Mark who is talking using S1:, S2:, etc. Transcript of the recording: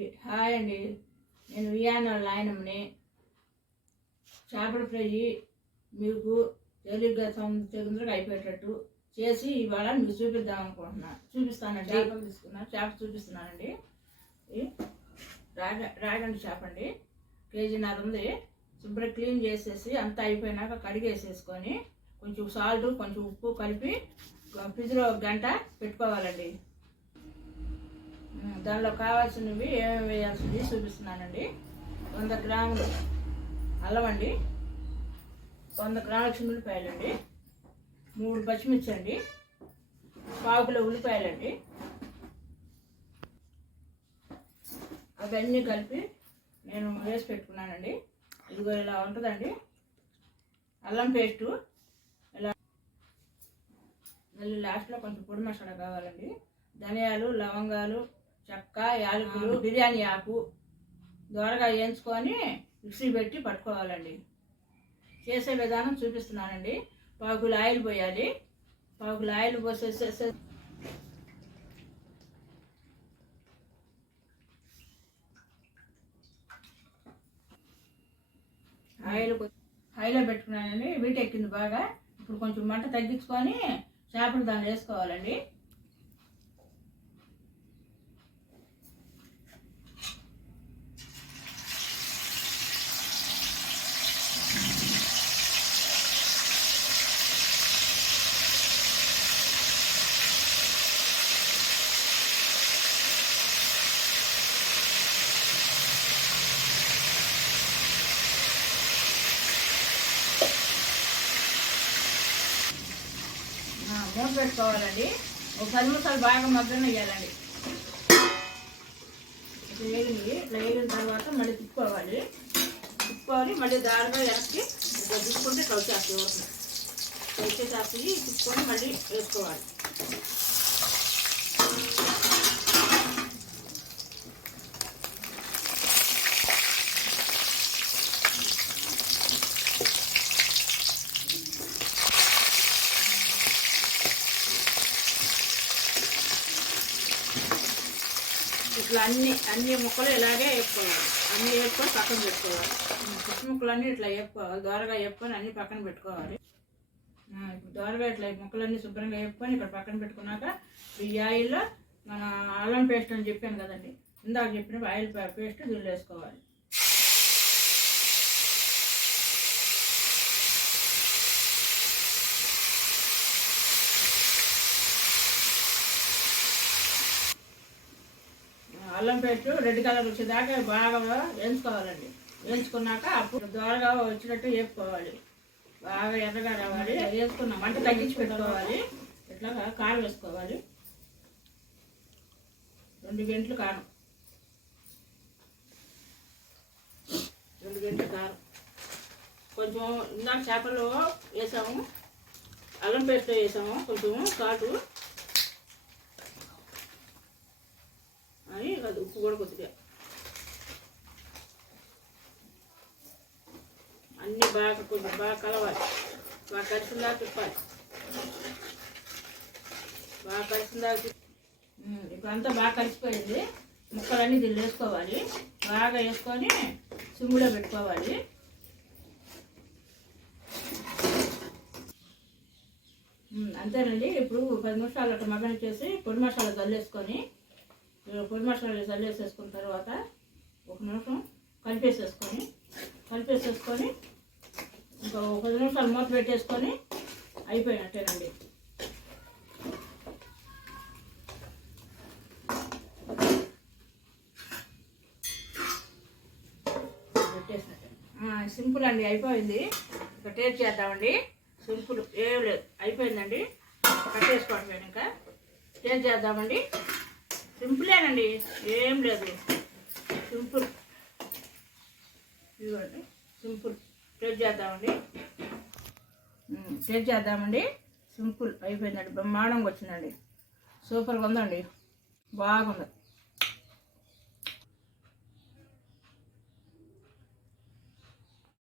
S1: Hi అండి. నేను వియాన లాయనమ్మని. చేపల ఫ్రై మీకు తేలిగ్గా తొందరగా అయిపోయేటట్టు చేసి ఇవాళ మీకు చూపిద్దాం అనుకుంటున్నా. చూపిస్తానండి. చేపలు తీసుకున్నా. చేప చూపిస్తున్నానండి. రాగ రాగండి చేప అండి కేజీన్నర ఉంది. శుభ్రం క్లీన్ చేసేసి అంతా అయిపోయినాక కడిగేసేసుకొని కొంచెం సాల్ట్ కొంచెం ఉప్పు కలిపి ఫ్రిడ్జ్లో ఒక గంట పెట్టుకోవాలండి. దానిలో కావాల్సినవి ఏమేమి వేయాల్సింది చూపిస్తున్నానండి. వంద గ్రాములు అల్లం అండి. వంద గ్రాముల చిన్నులపాయలండి మూడు పచ్చిమిర్చి అండి పావుకిలో ఉల్లిపాయలండి. అవన్నీ కలిపి నేను వేసి పెట్టుకున్నానండి. ఇదిగో ఇలా ఉంటుందండి. అల్లం పేస్టు ఇలా మళ్ళీ లాస్ట్లో కొంచెం పొడి మసాలా కావాలండి. ధనియాలు లవంగాలు చెక్క యాలకులు బిర్యానీ ఆకు దోరగా వేయించుకొని మిక్సీ పెట్టి పట్టుకోవాలండి. చేసే విధానం చూపిస్తున్నానండి. పావుకులు ఆయిల్ పోయాలి. పావుకులు ఆయిల్ పోసేసే ఆయిల్ హైలో పెట్టుకున్నానండి. వీటి ఎక్కింది బాగా. ఇప్పుడు కొంచెం మంట తగ్గించుకొని చేపలు దాన్ని వేసుకోవాలండి. మూత పెట్టుకోవాలండి. ఒక పది నిమిషాలు బాగా మగ్గన వేయాలండి. ఇట్లా వేగింది. ఇట్లా వేగిన తర్వాత మళ్ళీ తిప్పుకోవాలి. తిప్పుకోవాలి మళ్ళీ దారుగా వెనక్కి ఇట్లా తిప్పుకుంటే ఇట్లా వచ్చేస్తుంది ఊరికి వచ్చేసేస్తుంది తిప్పుకొని మళ్ళీ వేసుకోవాలి. ఇట్లా అన్ని అన్ని ముక్కలు ఇలాగే వేపుకోవాలి అన్ని వేపుకొని పక్కన పెట్టుకోవాలి. పచ్చి ముక్కలన్నీ ఇట్లా వేపుకోవాలి దోరగా వేపుకొని అన్ని పక్కన పెట్టుకోవాలి. ఇప్పుడు దోరగా ఇట్లా ముక్కలన్నీ శుభ్రంగా వేపుకొని ఇక్కడ పక్కన పెట్టుకున్నాక ఈ ఆయిల్లో మన అల్లం పేస్ట్ అని చెప్పాను కదండి. ఇందాక చెప్పిన ఆయిల్ పేస్ట్ దుల్లేసుకోవాలి అల్లం పేస్ట్ రెడ్ కలర్ వచ్చేదాకా బాగా వేయించుకోవాలండి. వేయించుకున్నాక అప్పుడు దోరగా వచ్చినట్టు వేపుకోవాలి. బాగా ఎర్రగా రావాలి. వేసుకున్నాం మంట తగ్గించి పెట్టుకోవాలి. ఇట్లా కారం వేసుకోవాలి. రెండు గంటలు కారం. రెండు గంటలు కారం. కొంచెం ఇందాక చేపలు వేసాము. అల్లం పేస్ట్ వేసాము. కొంచెం కాటు ఉండదు ఉప్పు కూడా కొద్దిగా అన్నీ బాగా కొంచెం బాగా కలవాలి బాగా కలిసిందా తిప్పాలి బాగా కలిసిందా ఇప్పుడు అంతా బాగా కలిసిపోయింది ముక్కలన్నీ దీన్ని వేసుకోవాలి బాగా వేసుకొని సిమ్లో పెట్టుకోవాలి అంతేనండి ఇప్పుడు పది నిమిషాలు అట్లా మగ్గన చేసి పొడి మసాలా చల్లేసుకొని పొడి మసాలా చల్లేసేసుకున్న తర్వాత ఒక నిమిషం కలిపేసేసుకొని కలిపేసేసుకొని ఇంకా ఒక పది నిమిషాలు మూత పెట్టేసుకొని అయిపోయినట్టేనండి. సింపుల్ అండి అయిపోయింది. ఇక టేస్ట్ చేద్దామండి. సింపుల్ ఏం లేదు అయిపోయిందండి. కట్టేసుకోవడమే ఇంకా. టేస్ట్ చేద్దామండి. సింపులేనండి ఏం లేదు. సింపుల్. ఇదిగోండి. సింపుల్. టేస్ట్ చేద్దామండి. ఉమ్, టేస్ట్ చేద్దామండి. సింపుల్. అయిపోయిందండి. బ్రహ్మాండంగా వచ్చిందండి. సూపర్గా ఉందండి. బాగుంది.